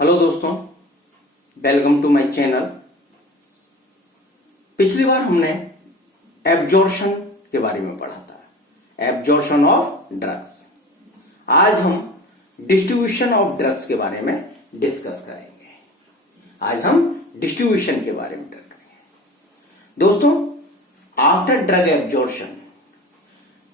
Hello दोस्तों, welcome to my channel. पिछली बार हमने एब्जॉर्प्शन के बारे में पढ़ा था, एब्जॉर्प्शन ऑफ ड्रग्स। आज हम डिस्ट्रीब्यूशन ऑफ ड्रग्स के बारे में डिस्कस करेंगे। आज हम डिस्ट्रीब्यूशन के बारे में करेंगे। दोस्तों, आफ्टर ड्रग एब्जॉर्प्शन,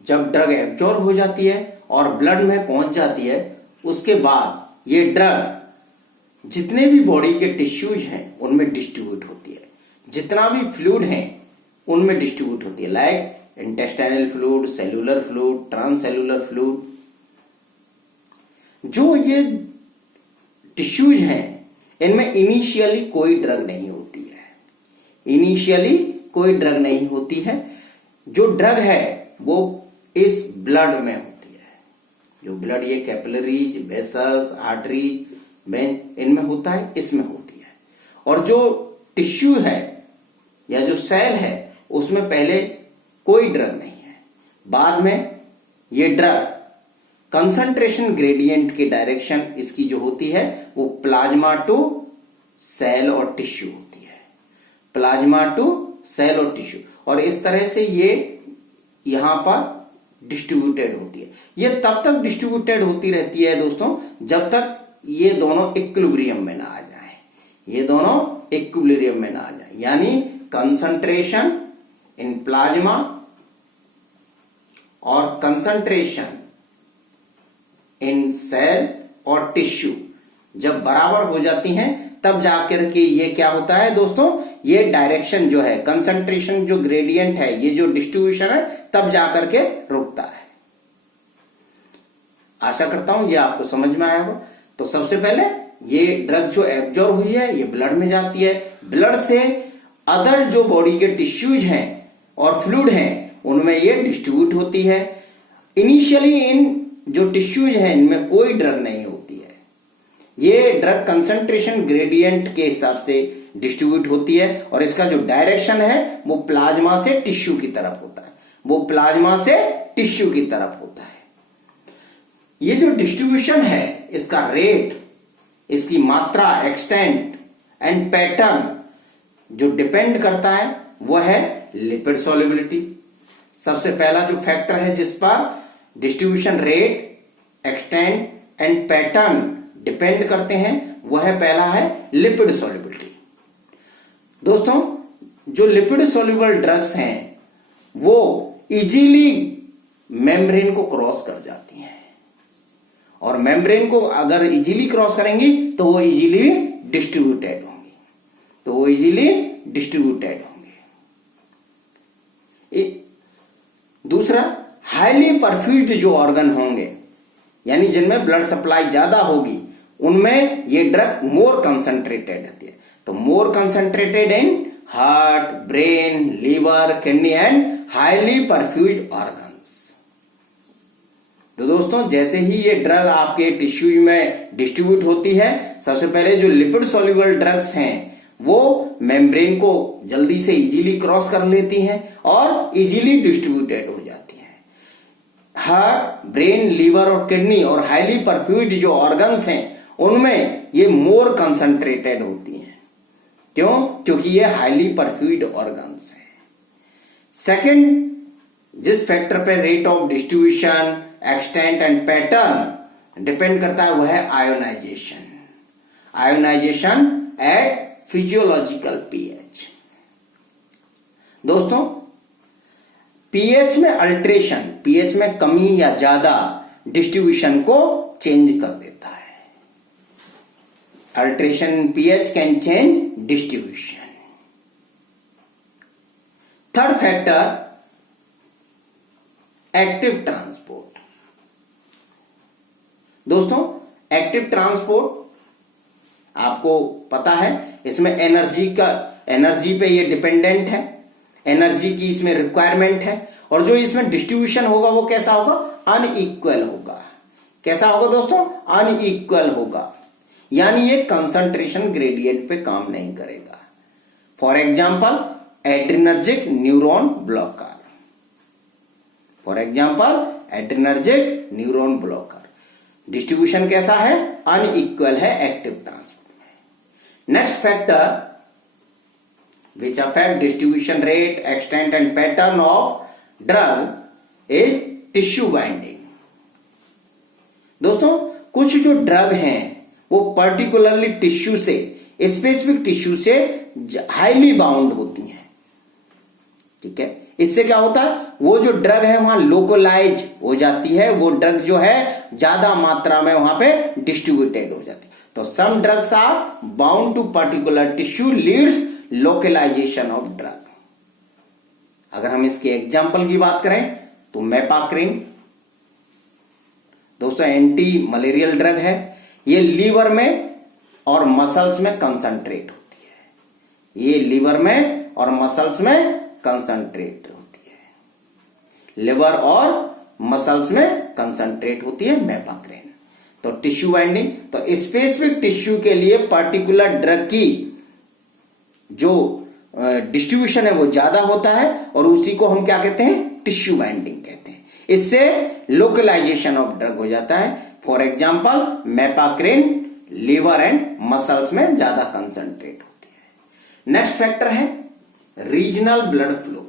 जब ड्रग एब्जॉर्ब हो जाती है और ब्लड में पहुंच जाती है, उसके बाद ये ड्रग जितने भी बॉडी के टिश्यूज हैं उनमें डिस्ट्रीब्यूट होती है। जितना भी फ्लूइड है उनमें डिस्ट्रीब्यूट होती है, like intestinal fluid, cellular fluid, transcellular fluid. जो ये टिश्यूज हैं इनमें इनिशियली कोई ड्रग नहीं होती है। इनिशियली कोई ड्रग नहीं होती है। जो ड्रग है वो इस ब्लड में होती है। जो ब्लड, ये कैपिलरीज, वेसल्स, आर्टरीज, वेन, इनमें होता है, इसमें होती है। और जो टिश्यू है या जो सेल है उसमें पहले कोई ड्रग नहीं है। बाद में ये ड्रग कंसंट्रेशन ग्रेडियंट के डायरेक्शन इसकी जो होती है वो प्लाज्मा टू सेल और टिश्यू होती है। प्लाज्मा टू सेल और टिश्यू, और इस तरह से ये यहां पर डिस्ट्रीब्यूटेड होती है। ये तब तक डिस्ट्रीब्यूटेड होती रहती है दोस्तों जब तक ये दोनों इक्विलिब्रियम में ना आ जाए। ये दोनों इक्विलिब्रियम में ना आ जाए, यानी कंसंट्रेशन इन प्लाज्मा और कंसंट्रेशन इन सेल और टिश्यू जब बराबर हो जाती हैं तब जाकर के ये क्या होता है दोस्तों, ये डायरेक्शन जो है, कंसंट्रेशन जो ग्रेडियंट है, ये जो डिस्ट्रीब्यूशन है, तब जाकर के रुकता है। आशा करता हूं ये आपको समझ में आया होगा। तो सबसे पहले ये ड्रग जो एब्जॉर्ब हुई है ये ब्लड में जाती है। ब्लड से अदर जो बॉडी के टिश्यूज हैं और फ्लूइड हैं उनमें ये डिस्ट्रीब्यूट होती है। इनिशियली इन जो टिश्यूज हैं इनमें कोई ड्रग नहीं होती है। ये ड्रग कंसंट्रेशन ग्रेडियंट के हिसाब से डिस्ट्रीब्यूट होती है और इसका जो डायरेक्शन है वो प्लाज्मा से टिश्यू की तरफ होता है। वो प्लाज्मा से टिश्यू की तरफ होता है। ये जो डिस्ट्रीब्यूशन है इसका रेट, इसकी मात्रा, एक्सटेंट एंड पैटर्न जो डिपेंड करता है वह है लिपिड सॉल्युबिलिटी। सबसे पहला जो फैक्टर है जिस पर distribution rate, extent and pattern depend करते हैं वह है, पहला है लिपिड सॉल्युबिलिटी। दोस्तों, जो लिपिड सॉल्युबल ड्रग्स हैं वो इजीली मेम्ब्रेन को क्रॉस कर जाती हैं, और मेम्ब्रेन को अगर इजीली क्रॉस करेंगी तो वो इजीली डिस्ट्रीब्यूटेड होंगी। दूसरा, हाईली परफ्यूज्ड जो ऑर्गन होंगे, यानी जिनमें ब्लड सप्लाई ज्यादा होगी, उनमें ये ड्रग मोर कंसंट्रेटेड होती है। तो more concentrated in heart, brain, liver, kidney and highly perfused organs. तो दोस्तों, जैसे ही ये ड्रग आपके टिश्यूज में डिस्ट्रीब्यूट होती है, सबसे पहले जो लिपिड सॉल्युबल ड्रग्स हैं वो मेम्ब्रेन को जल्दी से इजीली क्रॉस कर लेती हैं और इजीली डिस्ट्रीब्यूटेड हो जाती हैं। हार्ट, ब्रेन, लीवर और किडनी और हाईली परफ्यूज्ड जो ऑर्गन्स हैं उनमें ये मोर कंसंट्रेटेड होती हैं। क्यों? क्योंकि ये हाईली परफ्यूज्ड ऑर्गन्स हैं। सेकेंड, जिस फैक्टर पे rate of distribution, extent and pattern depend करता है वह है ionisation. Ionisation at physiological pH. दोस्तों, पीएच में अल्ट्रेशन, पीएच में कमी या ज्यादा डिस्ट्रीब्यूशन को चेंज कर देता है। Alteration in pH can change distribution. Third factor, active transport. दोस्तों, एक्टिव ट्रांसपोर्ट आपको पता है, इसमें एनर्जी पे ये डिपेंडेंट है, एनर्जी की इसमें रिक्वायरमेंट है, और जो इसमें डिस्ट्रीब्यूशन होगा वो कैसा होगा, अनइक्वल होगा। कैसा होगा दोस्तों, अनइक्वल होगा, यानी ये कंसंट्रेशन ग्रेडियंट पे काम नहीं करेगा। For example, adrenergic neuron blocker. Distribution कैसा है, अनइक्वल है एक्टिव ट्रांसपोर्ट में। Next factor which affect distribution rate, extent and pattern of drug is tissue binding। दोस्तों कुछ जो ड्रग हैं वो पर्टिकुलरली टिश्यू से, स्पेसिफिक टिश्यू से हाईली बाउंड होती हैं। ठीक है, इससे क्या होता है, वो जो ड्रग है वहां लोकलाइज हो जाती है, वो ड्रग जो है ज्यादा मात्रा में वहां पे डिस्ट्रीब्यूटेड हो जाती है। तो some drugs are bound to particular tissue leads localisation of drug. अगर हम इसके एग्जाम्पल की बात करें तो मेपाक्रिन दोस्तों एंटी मलेरियल ड्रग है। ये लीवर में और मसल्स में कंसंट्रेट होती है, ये लीवर में और मसल्स में कंसंट्रेट होती है, लिवर और मसल्स में कंसंट्रेट होती है मेपाक्रिन। तो टिश्यू बाइंडिंग, तो स्पेसिफिक टिश्यू के लिए पर्टिकुलर ड्रग की जो डिस्ट्रीब्यूशन है वो ज्यादा होता है और उसी को हम क्या कहते हैं, टिश्यू बाइंडिंग कहते हैं। इससे लोकलाइजेशन ऑफ ड्रग हो जाता है। For example mepacrine liver and muscles में ज्यादा कंसंट्रेट होती है। नेक्स्ट फैक्टर है रीजनल ब्लड फ्लो।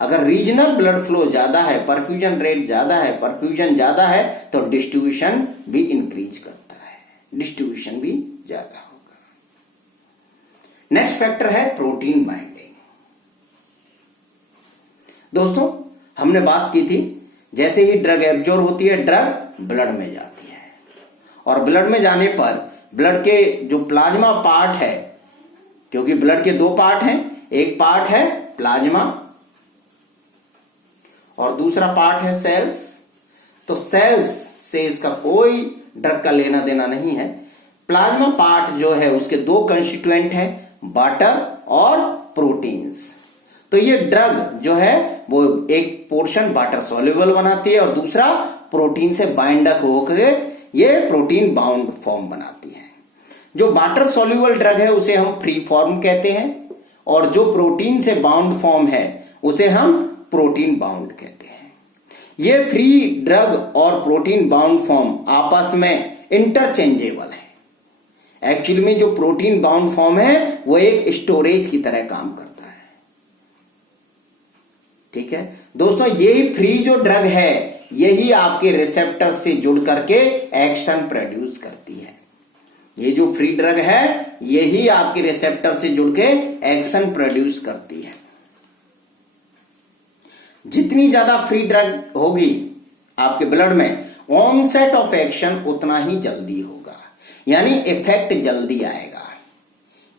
अगर रीजनल ब्लड फ्लो ज्यादा है, परफ्यूजन रेट ज्यादा है, परफ्यूजन ज्यादा है तो डिस्ट्रीब्यूशन भी इंक्रीज करता है, डिस्ट्रीब्यूशन भी ज्यादा होगा। नेक्स्ट फैक्टर है प्रोटीन बाइंडिंग। दोस्तों हमने बात की थी जैसे ही ड्रग एब्जॉर्ब होती है ड्रग ब्लड में जाती है और ब्लड में जाने पर ब्लड के जो प्लाज्मा पार्ट है, क्योंकि ब्लड के दो पार्ट हैं, एक पार्ट है प्लाज्मा और दूसरा पार्ट है सेल्स। तो सेल्स से इसका कोई ड्रग का लेना देना नहीं है। प्लाज्मा पार्ट जो है उसके दो कंस्टिट्यूएंट हैं, वाटर और प्रोटीन्स। तो ये ड्रग जो है वो एक पोर्शन वाटर सॉल्युबल बनाती है और दूसरा प्रोटीन से बाइंड अप होकर ये प्रोटीन बाउंड फॉर्म बनाती है। जो वाटर सॉल्युबल ड्रग है उसे हम फ्री फॉर्म कहते हैं और जो प्रोटीन से बाउंड फॉर्म है उसे हम प्रोटीन बाउंड कहते हैं। ये फ्री ड्रग और प्रोटीन बाउंड फॉर्म आपस में इंटरचेंजेबल है। एक्चुअली में जो प्रोटीन बाउंड फॉर्म है वो एक स्टोरेज की तरह काम करता है। ठीक है दोस्तों, यही फ्री जो ड्रग है यही आपके रिसेप्टर से जुड़ करके एक्शन प्रोड्यूस करती है। ये जो फ्री ड्रग है यही आपके रिसेप्टर से जुड़ के एक्शन प्रोड्यूस करती है। जितनी ज्यादा फ्री ड्रग होगी आपके ब्लड में, ऑनसेट ऑफ एक्शन उतना ही जल्दी होगा, यानी इफेक्ट जल्दी आएगा।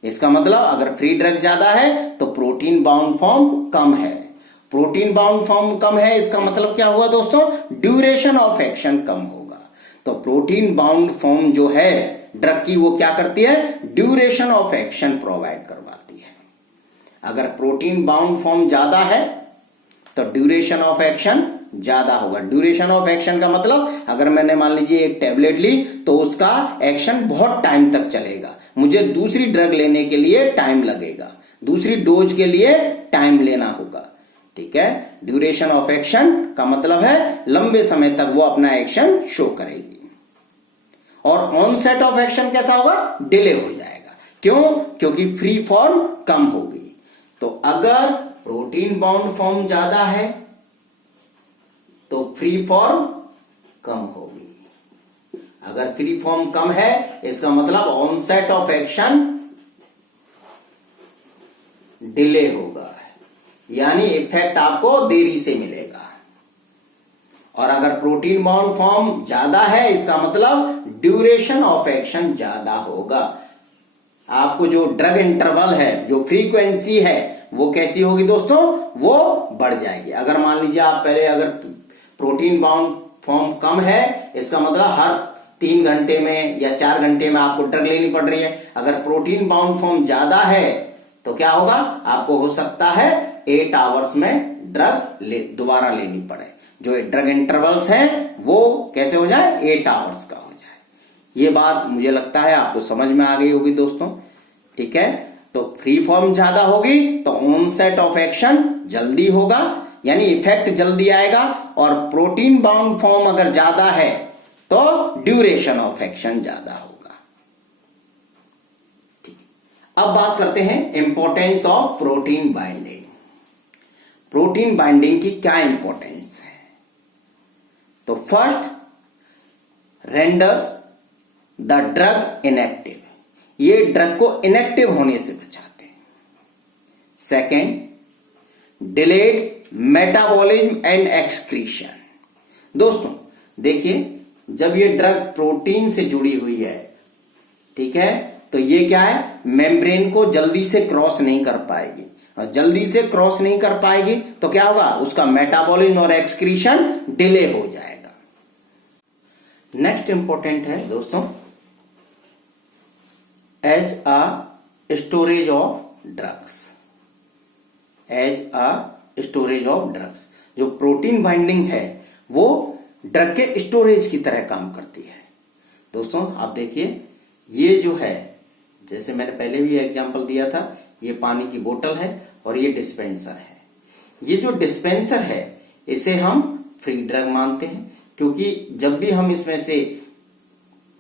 इसका मतलब अगर फ्री ड्रग ज्यादा है तो प्रोटीन बाउंड फॉर्म कम है। प्रोटीन बाउंड फॉर्म कम है इसका मतलब क्या हुआ दोस्तों, ड्यूरेशन ऑफ एक्शन कम होगा। तो प्रोटीन बाउंड फॉर्म जो है ड्रग की वो क्या करती है, ड्यूरेशन ऑफ एक्शन प्रोवाइड करवाती है। अगर प्रोटीन बाउंड फॉर्म ज्यादा है तो ड्यूरेशन ऑफ एक्शन ज्यादा होगा। ड्यूरेशन ऑफ एक्शन का मतलब अगर मैंने मान लीजिए एक टैबलेट ली तो उसका एक्शन बहुत टाइम तक चलेगा, मुझे दूसरी ड्रग लेने के लिए टाइम लगेगा, दूसरी डोज के लिए टाइम लेना होगा। ठीक है, ड्यूरेशन ऑफ एक्शन का मतलब है लंबे समय तक वो अपना एक्शन शो करेगी। और ऑनसेट ऑफ एक्शन कैसा होगा, डिले हो जाएगा। क्यों, क्योंकि फ्री फॉर्म कम होगी। तो अगर प्रोटीन बाउंड फॉर्म ज्यादा है तो फ्री फॉर्म कम होगी। अगर फ्री फॉर्म कम है इसका मतलब ऑनसेट ऑफ एक्शन डिले होगा, यानी इफेक्ट आपको देरी से मिलेगा। और अगर प्रोटीन बाउंड फॉर्म ज्यादा है इसका मतलब ड्यूरेशन ऑफ एक्शन ज्यादा होगा। आपको जो ड्रग इंटरवल है, जो फ्रीक्वेंसी है वो कैसी होगी दोस्तों, वो बढ़ जाएगी। अगर मान लीजिए आप पहले अगर प्रोटीन बाउंड फॉर्म कम है इसका मतलब हर 3 घंटे में या 4 घंटे में आपको ड्रग लेनी पड़ रही है। अगर प्रोटीन बाउंड फॉर्म ज्यादा है तो क्या होगा, आपको हो सकता है 8 आवर्स में ड्रग दोबारा लेनी पड़े। जो ड्रग इंटरवल्स हैं वो कैसे हो जाए, 8 आवर्स का हो जाए। ये बात मुझे लगता है आपको समझ में आ गई होगी दोस्तों। ठीक है, तो फ्री फॉर्म ज्यादा होगी तो ऑनसेट ऑफ एक्शन जल्दी होगा, यानी इफेक्ट जल्दी आएगा, और प्रोटीन बाउंड फॉर्म अगर ज्यादा है तो ड्यूरेशन ऑफ एक्शन ज्यादा होगा। ठीक, अब बात करते हैं importance of protein binding. Protein binding की क्या इंपॉर्टेंस है? तो first, renders the drug inactive, ये ड्रग को इनएक्टिव होने से बचाते हैं। Second, delayed metabolism and excretion. दोस्तों देखिए, जब ये ड्रग प्रोटीन से जुड़ी हुई है, ठीक है, तो ये क्या है, मेम्ब्रेन को जल्दी से क्रॉस नहीं कर पाएगी, और जल्दी से क्रॉस नहीं कर पाएगी तो क्या होगा, उसका मेटाबॉलिज्म और एक्सक्रीशन डिले हो जाएगा। नेक्स्ट इंपॉर्टेंट है दोस्तों, as a storage of drugs. As a storage of drugs, जो प्रोटीन बाइंडिंग है वो ड्रग के स्टोरेज की तरह काम करती है। दोस्तों आप देखिए, ये जो है, जैसे मैंने पहले भी एग्जांपल दिया था, ये पानी की बोतल है और ये डिस्पेंसर है। ये जो डिस्पेंसर है इसे हम फ्री ड्रग मानते हैं, क्योंकि जब भी हम इसमें से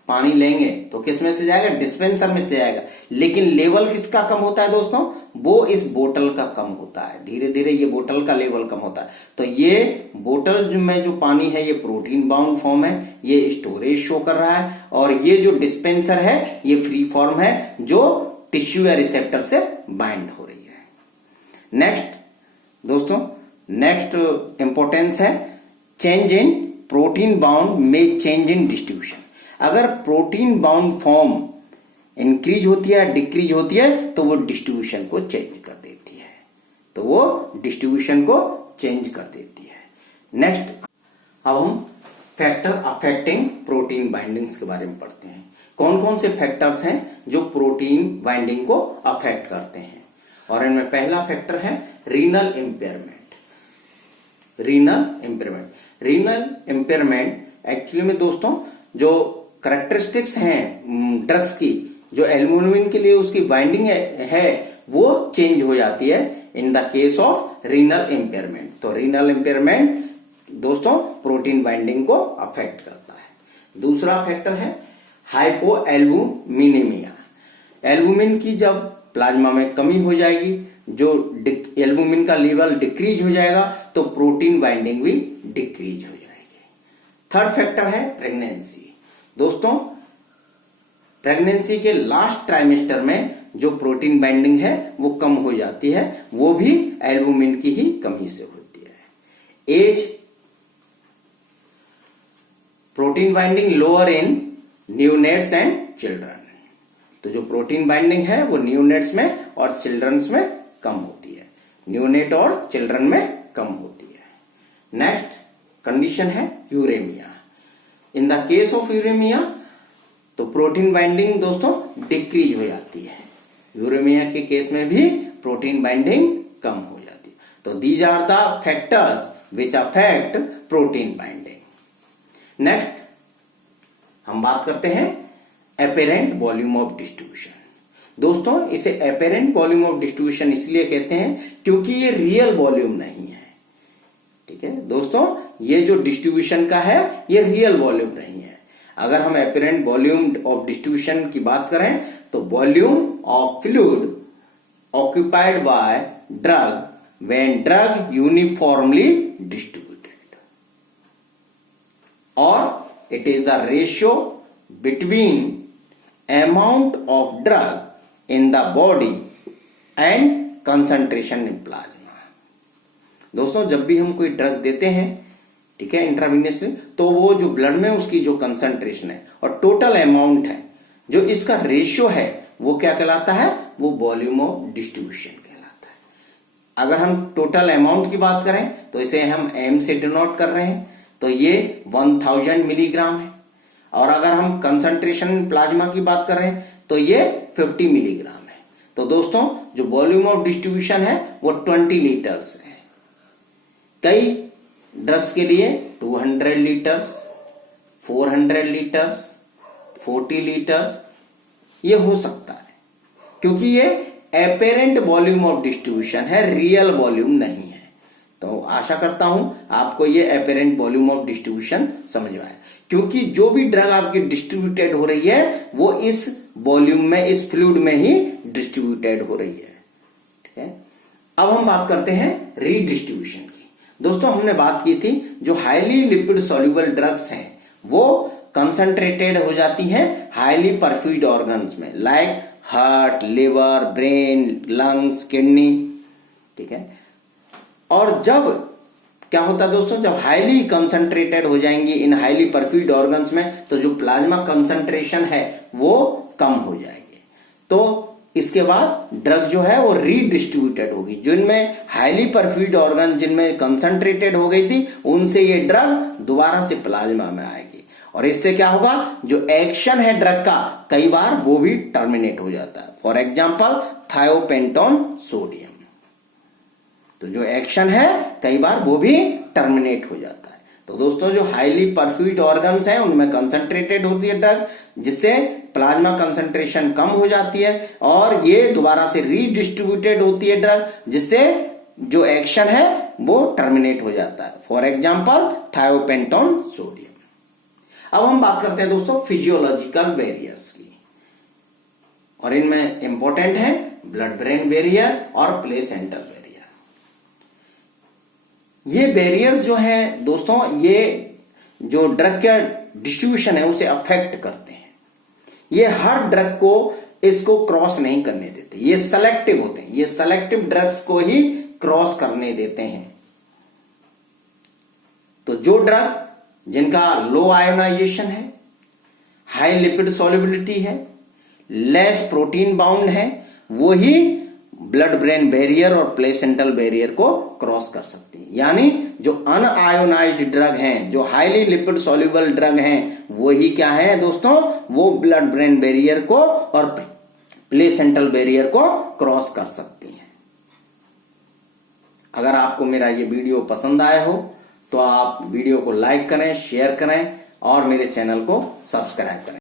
पानी लेंगे तो किस में से जाएगा, डिस्पेंसर में से आएगा। लेकिन लेवल किसका कम होता है दोस्तों, वो इस बोतल का कम होता है, धीरे धीरे ये बोतल का लेवल कम होता है। तो ये बोतल में जो पानी है ये प्रोटीन बाउंड फॉर्म है, ये स्टोरेज शो कर रहा है, और ये जो डिस्पेंसर है ये फ्री फॉर्म है, जो टिश्यू या रिसेप्टर से बाइंड हो रही है। नेक्स्ट दोस्तों, नेक्स्ट इंपॉर्टेंस है चेंज इन प्रोटीन बाउंड में चेंज इन डिस्ट्रीब्यूशन। अगर प्रोटीन बाउंड फॉर्म इंक्रीज होती है, डिक्रीज होती है, तो वो डिस्ट्रीब्यूशन को चेंज कर देती है, तो वो डिस्ट्रीब्यूशन को चेंज कर देती है। नेक्स्ट, अब हम फैक्टर अफेक्टिंग प्रोटीन बाइंडिंग्स के बारे में पढ़ते हैं। कौन कौन से फैक्टर्स हैं जो प्रोटीन बाइंडिंग को अफेक्ट करते हैं, और इनमें पहला फैक्टर है renal impairment. Renal impairment actually में दोस्तों जो करेक्टरिस्टिक्स हैं ड्रग्स की, जो एल्बुमिन के लिए उसकी बाइंडिंग है वो चेंज हो जाती है इन the case of renal impairment. तो रीनल इम्पेयरमेंट दोस्तों प्रोटीन बाइंडिंग को अफेक्ट करता है। दूसरा फैक्टर है हाइपो एल्बुमिनेमिया। एल्बुमिन की जब प्लाज्मा में कमी हो जाएगी, जो एल्बुमिन का लेवल डिक्रीज हो जाएगा, तो प्रोटीन बाइंडिंग भी डिक्रीज हो जाएगी। थर्ड फैक्टर है प्रेगनेंसी। दोस्तों प्रेगनेंसी के लास्ट ट्राइमेस्टर में जो प्रोटीन बाइंडिंग है वो कम हो जाती है, वो भी एल्बुमिन की ही कमी से होती है। Age, protein binding lower in neonates and children. तो जो प्रोटीन बाइंडिंग है वो न्यूनेट्स में और चिल्ड्रंस में कम होती है, न्यूनेट और चिल्ड्रन में कम होती है। नेक्स्ट कंडीशन है uraemia. In the case of uraemia तो प्रोटीन बाइंडिंग दोस्तों डिक्रीज हो जाती है, यूरेमिया के केस में भी प्रोटीन बाइंडिंग कम हो जाती है। तो these are the factors which affect protein binding. Next हम बात करते हैं एपेरेंट वॉल्यूम ऑफ डिस्ट्रीब्यूशन। दोस्तों इसे एपेरेंट वॉल्यूम ऑफ डिस्ट्रीब्यूशन इसलिए कहते हैं क्योंकि ये रियल वॉल्यूम नहीं है। ठीक है दोस्तों, ये जो डिस्ट्रीब्यूशन का है ये रियल वॉल्यूम नहीं है। अगर हम एपेरेंट वॉल्यूम ऑफ डिस्ट्रीब्यूशन की बात करें तो volume of fluid occupied by drug when drug uniformly distributed, और it is the ratio between amount of drug in the body and concentration in plasma. दोस्तों जब भी हम कोई ड्रग देते हैं, ठीक है, इंट्रावीनियसली, तो वो जो ब्लड में उसकी जो कंसंट्रेशन है और टोटल अमाउंट है, जो इसका रेशियो है वो क्या कहलाता है, वो वॉल्यूम ऑफ डिस्ट्रीब्यूशन कहलाता है। अगर हम टोटल अमाउंट की बात करें तो इसे हम एम से डिनोट कर रहे हैं, तो ये 1000 मिलीग्राम है। और अगर हम कंसंट्रेशन प्लाज्मा की बात कर रहे हैं तो ये 50 मिलीग्राम है। तो दोस्तों जो वॉल्यूम ऑफ डिस्ट्रीब्यूशन है वो 20 लीटर्स है। कई ड्रग्स के लिए 200 लीटर्स, 400 लीटर्स, 40 लीटर्स ये हो सकता है, क्योंकि ये एपेरेंट वॉल्यूम ऑफ डिस्ट्रीब्यूशन है, रियल वॉल्यूम नहीं है। तो आशा करता हूं आपको ये अपेरेंट वॉल्यूम ऑफ डिस्ट्रीब्यूशन समझ में आया, क्योंकि जो भी ड्रग आपकी डिस्ट्रीब्यूटेड हो रही है वो इस वॉल्यूम में, इस फ्लूइड में ही डिस्ट्रीब्यूटेड हो रही है। ठीक है, अब हम बात करते हैं रीडिस्ट्रीब्यूशन की। दोस्तों हमने बात की थी जो हाईली लिपिड सॉल्युबल ड्रग्स हैं वो कंसंट्रेटेड हो जाती हैं हाईली परफ्यूज्ड ऑर्गन्स में, like heart, liver, brain, lungs, kidney. ठीक है, और जब क्या होता है दोस्तों, जब हाईली कंसंट्रेटेड हो जाएंगी इन हाईली परफ्यूज्ड ऑर्गन्स में तो जो प्लाज्मा कंसंट्रेशन है वो कम हो जाएगी। तो इसके बाद ड्रग जो है वो रीडिस्ट्रीब्यूटेड होगी। जिनमें हाईली परफ्यूज्ड ऑर्गन जिनमें कंसंट्रेटेड हो गई थी उनसे ये ड्रग दोबारा से प्लाज्मा में आएगी, और इससे क्या होगा, जो एक्शन है ड्रग का कई बार वो भी टर्मिनेट हो जाता है। फॉर एग्जाम्पल थायोपेंटोन सोडियम, तो जो एक्शन है कई बार वो भी टर्मिनेट हो जाता है। तो दोस्तों जो हाईली परफ्यूज्ड ऑर्गन्स हैं उनमें कंसंट्रेटेड होती है ड्रग, जिससे प्लाज्मा कंसंट्रेशन कम हो जाती है, और ये दोबारा से रीडिस्ट्रीब्यूटेड होती है ड्रग, जिससे जो एक्शन है वो टर्मिनेट हो जाता है। For example thiopentone sodium. अब हम बात करते हैं दोस्तों फिजियोलॉजिकल बैरियर्स की, और इनमें इंपॉर्टेंट है ब्लड ब्रेन बैरियर और प्लेसेंटल बैरियर। ये बैरियर्स जो है दोस्तों, ये जो ड्रग का डिस्ट्रीब्यूशन है उसे अफेक्ट करते हैं। ये हर ड्रग को इसको क्रॉस नहीं करने देते, ये सेलेक्टिव होते हैं, ये सेलेक्टिव ड्रग्स को ही क्रॉस करने देते हैं। तो जो ड्रग जिनका लो आयोनाइजेशन है, हाई लिपिड सॉल्युबिलिटी है, लेस प्रोटीन बाउंड है, वो ही ब्लड ब्रेन बैरियर और प्लेसेंटल बैरियर को क्रॉस कर सकती है। यानी जो अनआयोनाइज्ड ड्रग हैं, जो हाईली लिपिड सॉल्युबल ड्रग हैं, वो ही क्या है दोस्तों, वो ब्लड ब्रेन बैरियर को और प्लेसेंटल बैरियर को क्रॉस कर सकती हैं। अगर आपको मेरा ये वीडियो पसंद आया हो तो आप वीडियो को लाइक करें, शेयर करें और मेरे चैनल को सब्सक्राइब करें।